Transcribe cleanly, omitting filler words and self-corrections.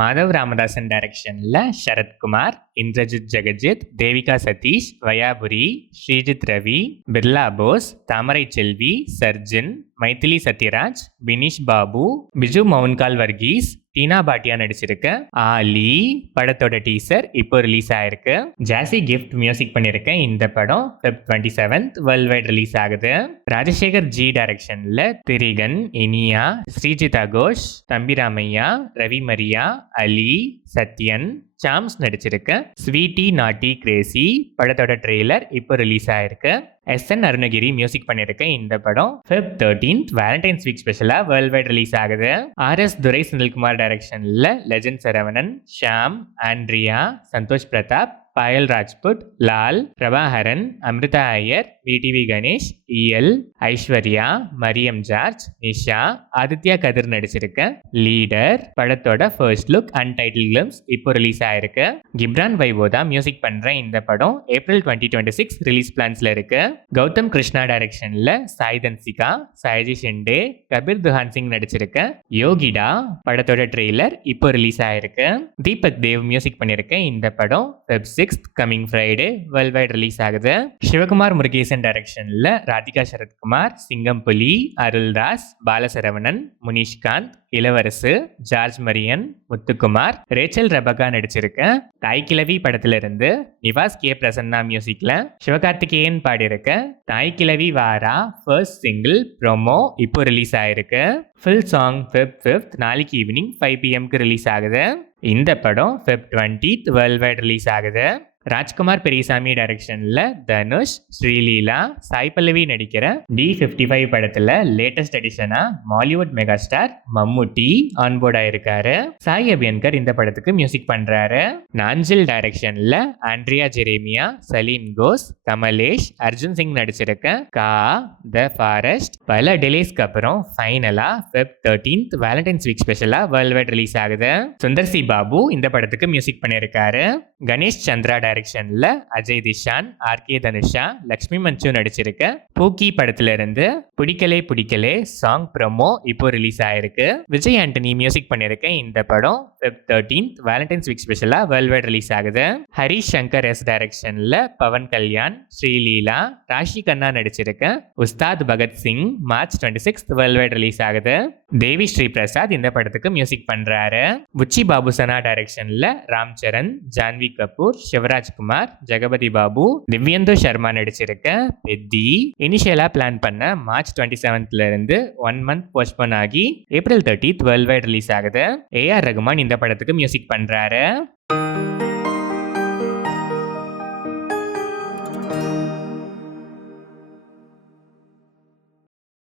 மாதவ் ராமதாசன் டைரக்ஷன்ல சரத்குமார், இந்திரஜித் ஜெகஜித், தேவிகா சதீஷ், வயாபுரி, ஸ்ரீஜித் ரவி, பிர்லா போஸ், தாமரை செல்வி, surgeon, Maithili Sathyaraj, finish Babu, Biju மவுன்கால் Varghese, டீனா பாட்டியா நடிச்சிருக்க ஆலி படத்தோட டீசர் இப்போ ரிலீஸ் ஆயிருக்கு. ஜாசி கிஃப்ட் மியூசிக் பண்ணிருக்க இந்த படம் Feb 27 வேர்ல்ட் வைட் ரிலீஸ் ஆகுது. ராஜசேகர் ஜி டைரக்ஷன்ல திரிகன், இனியா, ஸ்ரீஜிதா கோஷ், தம்பி ராமையா, ரவி மரியா, அலி, சத்யன், சாம்ஸ் நடிச்சிருக்க ஸ்வீட்டி நாட்டி கிரேசி படத்தோட ட்ரெய்லர் இப்போ ரிலீஸ் ஆயிருக்கு. SN அருணகிரி மியூசிக் பண்ணிருக்க இந்த படம் Feb 13 வேலண்டைன்ஸ் வீக் ஸ்பெஷலா வேர்ல்ட் வைட் ரிலீஸ் ஆகுது. RS துரை சுனில்குமார் டைரக்ஷன்ல legend Saravanan, Sham, Andrea, Santhosh Prathap, Payal Rajput, Lal, Prabhakaran, Amritha Iyer, VTV Ganesh, EL, Aishwarya, Mariam George, Nisha, Adithya Kathir நடிச்சிருக்க லீடர் படத்தோட first look and title glimpse இப்போ ரிலீஸ் ஆயிருக்கு. கிப்ரான் வைவோதா மியூசிக் பண்ற இந்த படம் ஏப்ரல் 2026 ரிலீஸ் பிளான்ஸ்ல இருக்கு. கௌதம் கிருஷ்ணா டைரக்ஷன்ல சாய் தன்சிகா, சாய்ஜி ஷெண்டே, கபீர் துஹான் சிங் நடிச்சிருக்க யோகிடா படத்தோட ட்ரெய்லர் இப்போ ரிலீஸ் ஆயிருக்கு. தீபக் தேவ் மியூசிக் பண்ணிருக்க இந்த படம் Feb 6 coming Friday world wide release ஆகுது. சிவகுமார் முருகேசன் டைரக்ஷன்ல ராதிகா சரத்குமார், சிங்கம் புலி, அருள்தாஸ், பாலசரவணன், முனிஷ்காந்த், இளவரசு, ஜார்ஜ் மரியன், முத்துக்குமார், ரேச்சல் ரெபகா நடிச்சிருக்க தாய் கிழவி படத்துல இருந்து நிவாஸ் கே பிரசன்னா மியூசிக்ல சிவகார்த்திகேயன் பாடியிருக்க தாய் கிழவி வாரா ஃபர்ஸ்ட் சிங்கிள் ப்ரோமோ இப்போ ரிலீஸ் ஆயிருக்கு. ஃபுல் சாங் Feb 5 நாளைக்கு ஈவினிங் 5 PM ரிலீஸ் ஆகுது. இந்த படம் Feb 20 வேர்ல்ட் வைட் ரிலீஸ் ஆகுது. ராஜ்குமார் பெரியசாமி டைரக்ஷன்ல தனுஷ், ஸ்ரீலீலா, சாய் பல்லவி நடிக்கிற D55 படத்துல லேட்டஸ்ட் எடிஷனா மாலிவுட் மெகா ஸ்டார் மம்முட்டி ஆன்போர்ட் ஆயிருக்காரு. சாய் அபியன்கர் இந்த படத்துக்கு மியூசிக் பண்றாரு. நாஞ்சில் டைரக்ஷன்ல ஆண்ட்ரியா ஜெரேமியா, சலீம் கோஸ், கமலேஷ், அர்ஜுன் சிங் நடிச்சிருக்க கா த ஃபாரஸ்ட் பல டிலேஸ்க்கு அப்புறம் ஃபைனலா Feb 13 வேலண்டைன்ஸ் வீக் ஸ்பெஷலா வேர்ல்ட் வைட் ரிலீஸ் ஆகுது. சுந்தர் சி பாபு இந்த படத்துக்கு மியூசிக் பண்ணியிருக்காரு. கணேஷ் சந்திரா டைரக்ஷன்ல அஜய் திஷான், RK தனுஷா, லக்ஷ்மி மஞ்சு நடிச்சிருக்க பூக்கி படத்துல இருந்து பிடிக்கலே பிடிக்கலே சாங் ப்ரோமோ இப்போ ரிலீஸ் ஆயிருக்கு. விஜய் ஆண்டனி மியூசிக் பண்ணிருக்க இந்த படம் Feb 13 வேலண்டைன்ஸ் வீக் ஸ்பெஷலா வேர்ல்ட் வைட் ரிலீஸ் ஆகுது. ஹரிஷ் சங்கர் எஸ் டைரக்ஷன்ல பவன் கல்யாண், ஸ்ரீலீலா, ராஷி கண்ணா நடிச்சிருக்க Ustaad Bhagat Singh March 26 world wide release ஆகுது. தேவி ஸ்ரீ பிரசாத் இந்த படத்துக்கு மியூசிக் பண்றாரு. புச்சி பாபுசனா டைரக்ஷன்ல ராம் சரண், ஜான்வி கபூர், சிவராஜ்குமார், ஜெகபதி பாபு, திவ்யந்து சர்மா நடிச்சிருக்க பெத்தி இனிஷியலா பிளான் பண்ண மார்ச் 27 இருந்து 1 மந்த் போஸ்ட்போன் ஆகி ஏப்ரல் 30 வேர்ல்ட் வைட் ரிலீஸ் ஆகுது. AR ரகுமான் இந்த படத்துக்கு மியூசிக் பண்றாரு.